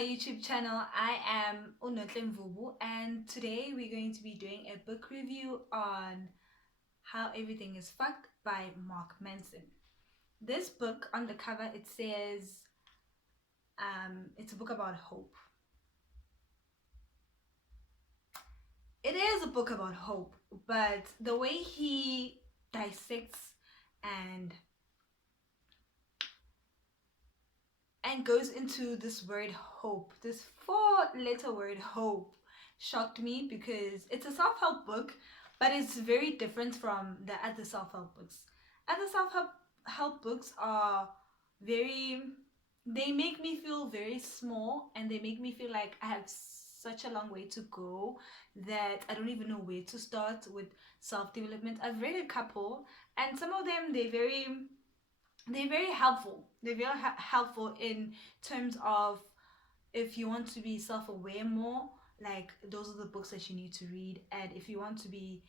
my YouTube channel. I am Nonhle Mvubu, and today we're going to be doing a book review on How Everything is Fucked by Mark Manson. This book, on the cover, it says it's a book about hope. It is a book about hope, but the way he dissects and goes into this word hope, this four-letter word hope, shocked me because it's a self-help book, but it's very different from the other self-help books. Other self-help books are very, they make me feel very small, and they make me feel like I have such a long way to go that I don't even know where to start with self-development. I've read a couple, and some of them they're very helpful. They're very helpful in terms of if you want to be self-aware more, like those are the books that you need to read. And if you want to be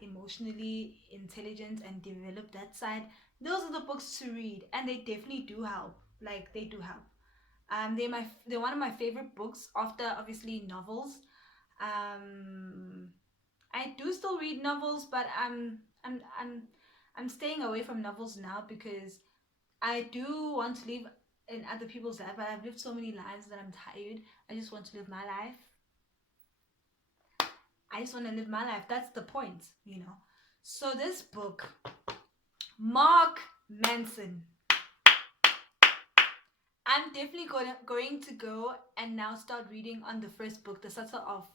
emotionally intelligent and develop that side, those are the books to read, and they definitely do help. Like, they do help. They're one of my favorite books after obviously novels. um I do still read novels, but I'm staying away from novels now because I do want to live in other people's life, but I've lived so many lives that I'm tired. I just want to live my life. I just want to live my life. That's the point. So this book, Mark Manson. I'm definitely going to go and now start reading on the first book, The Subtle of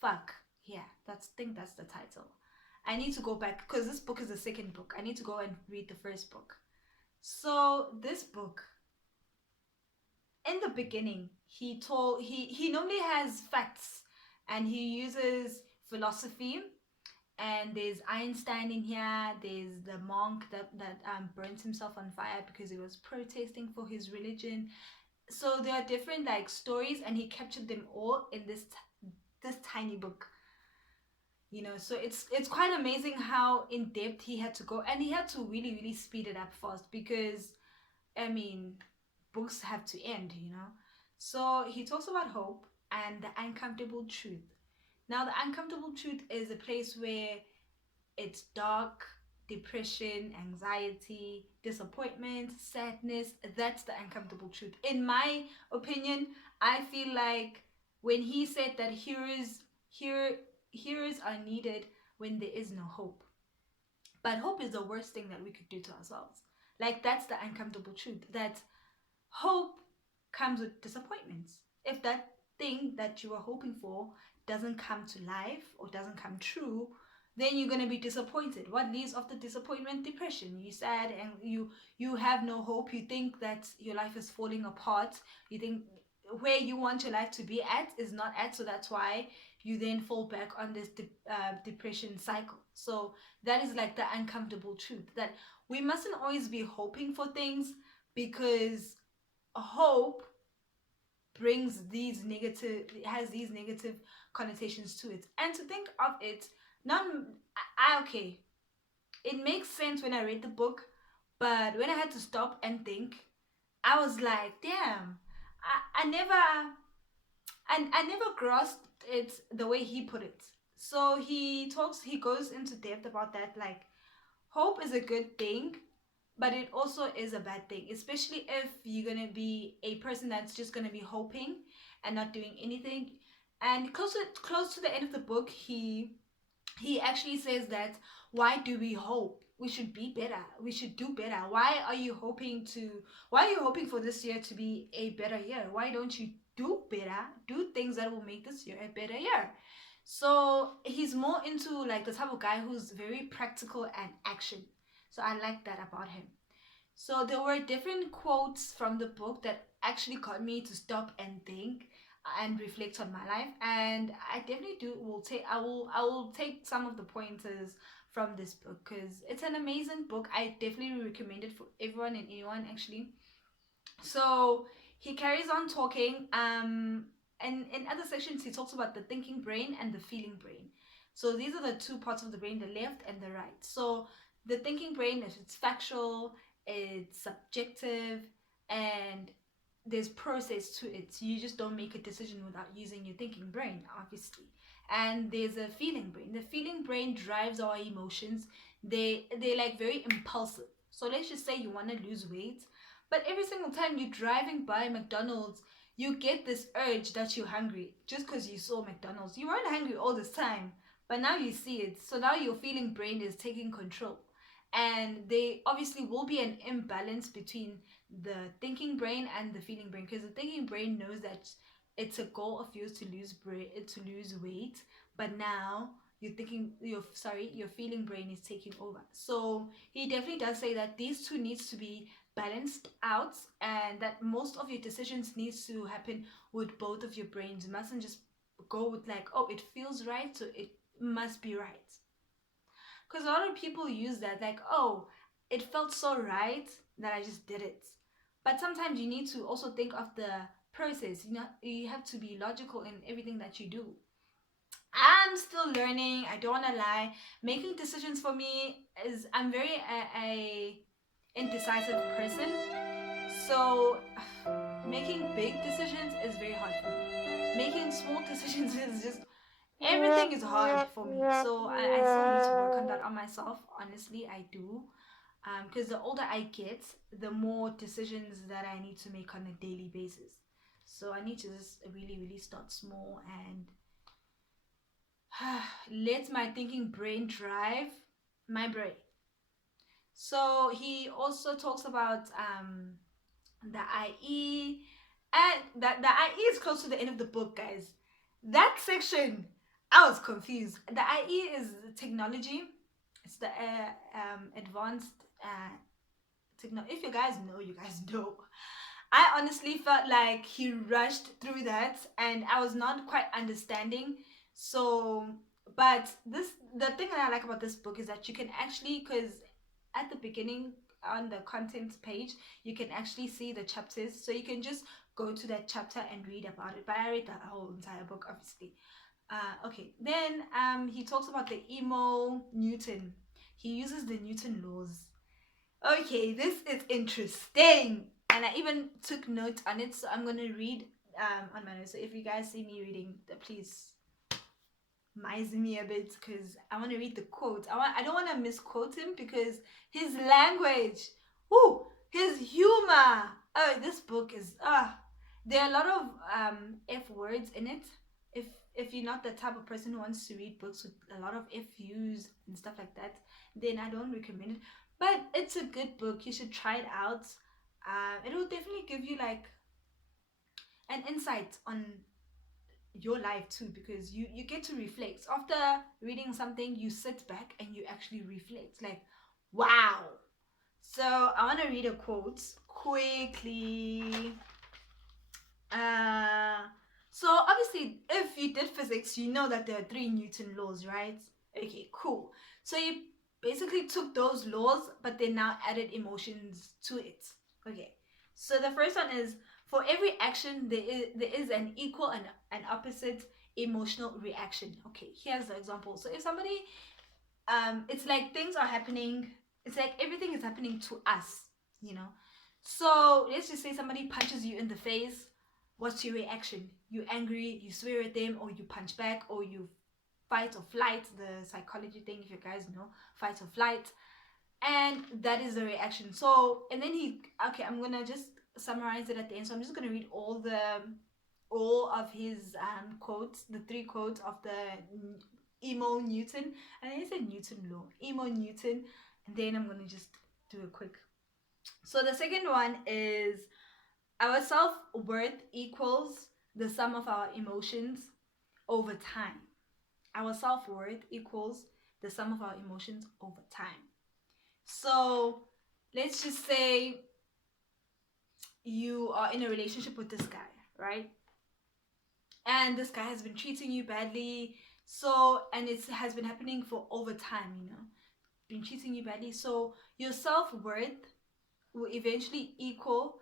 Fuck. Yeah, think that's the title. I need to go back because this book is the second book. I need to go and read the first book. So this book, in the beginning, he normally has facts, and he uses philosophy. And there's Einstein in here. There's the monk that burnt himself on fire because he was protesting for his religion. So there are different like stories, and he captured them all in this tiny book. So it's quite amazing how in depth he had to go, and he had to really speed it up fast because, I mean, books have to end. So he talks about hope and the uncomfortable truth. Now, the uncomfortable truth is a place where it's dark, depression, anxiety, disappointment, sadness. That's the uncomfortable truth. In my opinion, I feel like when he said that heroes are needed when there is no hope. But hope is the worst thing that we could do to ourselves. Like, that's the uncomfortable truth. That hope comes with disappointments. If that thing that you were hoping for doesn't come to life or doesn't come true, then you're gonna be disappointed. What leaves after disappointment? Depression. You're sad, and you have no hope. You think that your life is falling apart. You think where you want your life to be at is not at, so that's why you then fall back on this depression cycle. So that is like the uncomfortable truth, that we mustn't always be hoping for things, because hope has these negative connotations to it. And to think of it, okay, it makes sense when I read the book, but when I had to stop and think, I was like, damn, I never grasped it the way he put it. So he goes into depth about that. Like, hope is a good thing, but it also is a bad thing, especially if you're gonna be a person that's just gonna be hoping and not doing anything. And close to the end of the book, he actually says that, why do we hope? We should be better. We should do better. Why are you hoping for this year to be a better year? Why don't you do better? Do things that will make this year a better year. So he's more into like the type of guy who's very practical and action. So I like that about him. So there were different quotes from the book that actually got me to stop and think and reflect on my life. And I definitely I will take some of the pointers from this book because it's an amazing book. I definitely recommend it for everyone and anyone, actually. So he carries on talking, and in other sections he talks about the thinking brain and the feeling brain. So these are the two parts of the brain, the left and the right. So the thinking brain, if it's factual, it's subjective, and there's process to it. You just don't make a decision without using your thinking brain, obviously. And there's a feeling brain. The feeling brain drives our emotions. They're like very impulsive. So let's just say you want to lose weight, but every single time you're driving by McDonald's, you get this urge that you're hungry just because you saw McDonald's. You weren't hungry all this time, but now you see it. So now your feeling brain is taking control. And they obviously will be an imbalance between the thinking brain and the feeling brain, because the thinking brain knows that it's a goal of yours to to lose weight, but now your feeling brain is taking over. So he definitely does say that these two needs to be balanced out, and that most of your decisions needs to happen with both of your brains. You mustn't just go with like, oh, it feels right, so it must be right. Because a lot of people use that, like, oh, it felt so right that I just did it. But sometimes you need to also think of the process. You know, you have to be logical in everything that you do. I'm still learning. I don't want to lie. Making decisions for me is, I'm very a indecisive person. So making big decisions is very hard for me. Making small decisions is just, everything is hard for me. So I still need to work on that on myself. Honestly, I do. Because the older I get, the more decisions that I need to make on a daily basis. So I need to just really, really start small and let my thinking brain drive my brain. So he also talks about the IE, and that the IE is close to the end of the book, guys. That section, I was confused. The IE is technology. It's the advanced techno. If you guys know, you guys know. I honestly felt like he rushed through that, and I was not quite understanding. So, but the thing that I like about this book is that you can actually, because at the beginning on the content page, you can actually see the chapters. So you can just go to that chapter and read about it. But I read the whole entire book, obviously. Okay, then he talks about the emo Newton. He uses the Newton laws. Okay, this is interesting, and I even took notes on it, so I'm gonna read on my notes. So if you guys see me reading, please mize me a bit, because I want to read the quote. I don't want to misquote him, because his language, whoo, his humor. Oh, this book is there are a lot of f words in it. If you're not the type of person who wants to read books with a lot of FUs and stuff like that, then I don't recommend it. But it's a good book. You should try it out. It will definitely give you like an insight on your life too, because you get to reflect after reading something. You sit back and you actually reflect, like, wow. So I want to read a quote quickly. So obviously, if you did physics, you know that there are 3 Newton laws, right? Okay, cool. So you basically took those laws, but they now added emotions to it. Okay. So the first one is, for every action there is an equal and an opposite emotional reaction. Okay, here's the example. So if somebody it's like things are happening, it's like everything is happening to us, you know. So let's just say somebody punches you in the face. What's your reaction? You angry, you swear at them, or you punch back, or you fight or flight, the psychology thing, if you guys know, fight or flight. And that is the reaction. So, and then okay, I'm gonna just summarize it at the end. So I'm just gonna read all of his quotes, the 3 quotes of the emo Newton. And I said Newton law, emo Newton, and then I'm gonna just do a quick. So the second one is, our self-worth equals the sum of our emotions over time. Our self-worth equals the sum of our emotions over time. So let's just say you are in a relationship with this guy, right? And this guy has been treating you badly. So, and it has been happening for over time, you know, been treating you badly. So your self-worth will eventually equal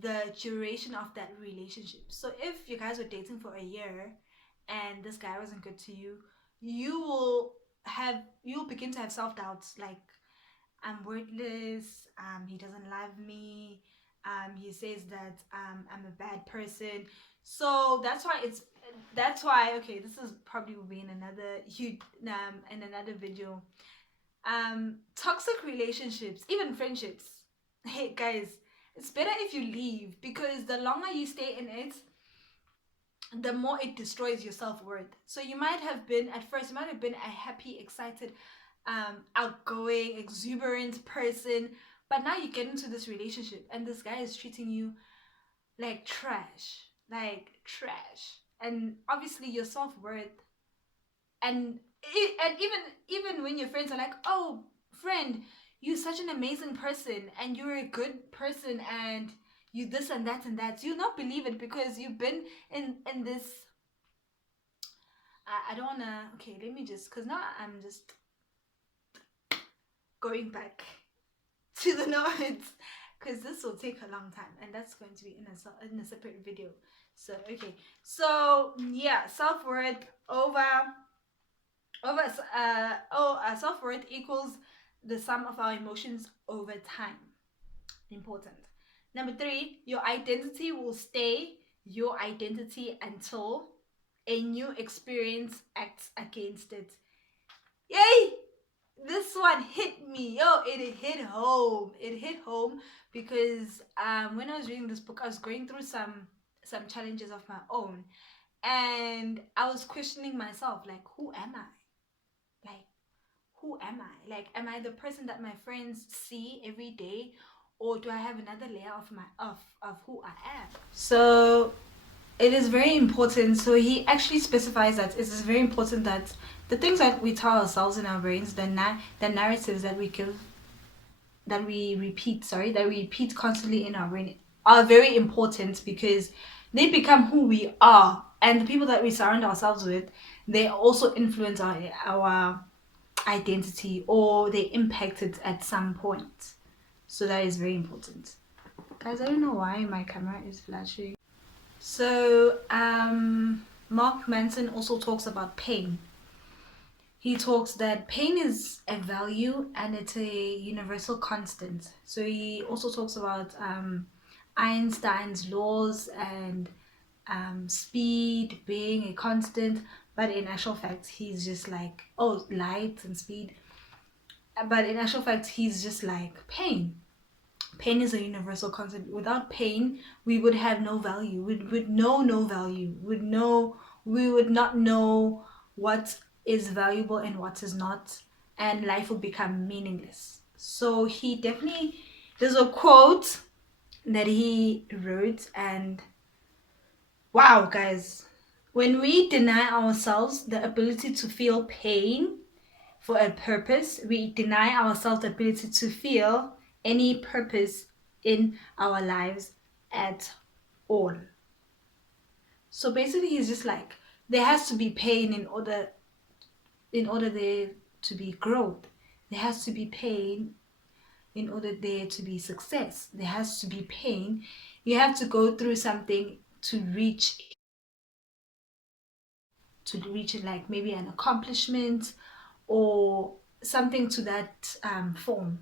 the duration of that relationship. So if you guys were dating for a year and this guy wasn't good to you, you'll begin to have self-doubts, like, I'm worthless, he doesn't love me, He says that I'm a bad person. So that's why, okay, this is probably will be in another in another video. Toxic relationships, even friendships. Hey guys, it's better if you leave, because the longer you stay in it, the more it destroys your self-worth. So you might have been, at first you might have been a happy, excited, outgoing, exuberant person, but now you get into this relationship and this guy is treating you like trash, like trash. And obviously your self-worth, and even when your friends are like, oh friend, you're such an amazing person and you're a good person and you this and that and that, you'll not believe it, because you've been in this. I don't wanna, okay, let me just, because now I'm just going back to the notes, because this will take a long time and that's going to be in a separate video. So okay, so yeah, self-worth over self-worth equals the sum of our emotions over time. Important. Number 3, your identity will stay your identity until a new experience acts against it. Yay! This one hit me. Yo, it hit home. It hit home because when I was reading this book, I was going through some challenges of my own, and I was questioning myself, like, who am I? Like, who am I? Like, am I the person that my friends see every day, or do I have another layer of my of who I am? So it is very important. So he actually specifies that it is very important that the things that we tell ourselves in our brains, the narratives that we give, that we repeat constantly in our brain, are very important, because they become who we are, and the people that we surround ourselves with, they also influence our identity, or they impact it at some point. So that is very important. Guys, I don't know why my camera is flashing. So Mark Manson also talks about pain. He talks that pain is a value and it's a universal constant. So he also talks about Einstein's laws and speed being a constant, but in actual fact he's just like, oh, light and speed, but in actual fact he's just like pain. Pain is a universal concept. Without pain, we would have no value. We would know no value. We would not know what is valuable and what is not, and life would become meaningless. So he definitely, there's a quote that he wrote, and wow, guys, when we deny ourselves the ability to feel pain for a purpose, we deny ourselves the ability to feel any purpose in our lives at all. So basically he's just like, there has to be pain in order there to be growth. There has to be pain in order there to be success. There has to be pain. You have to go through something to reach it, like maybe an accomplishment or something to that form,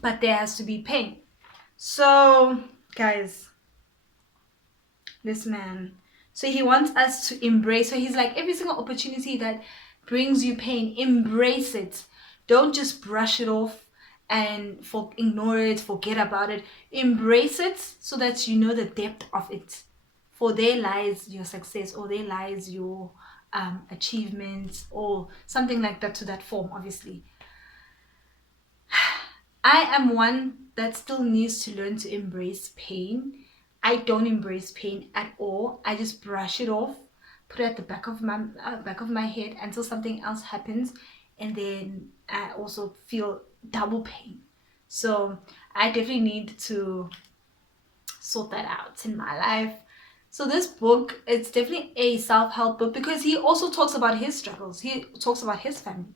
but there has to be pain. So guys, this man, so he wants us to embrace, so he's like, every single opportunity that brings you pain, embrace it. Don't just brush it off and ignore it, forget about it. Embrace it so that you know the depth of it, for there lies your success, or there lies your achievements, or something like that, to that form, obviously. I am one that still needs to learn to embrace pain. I don't embrace pain at all. I just brush it off, put it at the back of my head until something else happens, and then I also feel double pain. So I definitely need to sort that out in my life. So this book, it's definitely a self-help book, because he also talks about his struggles. He talks about his family.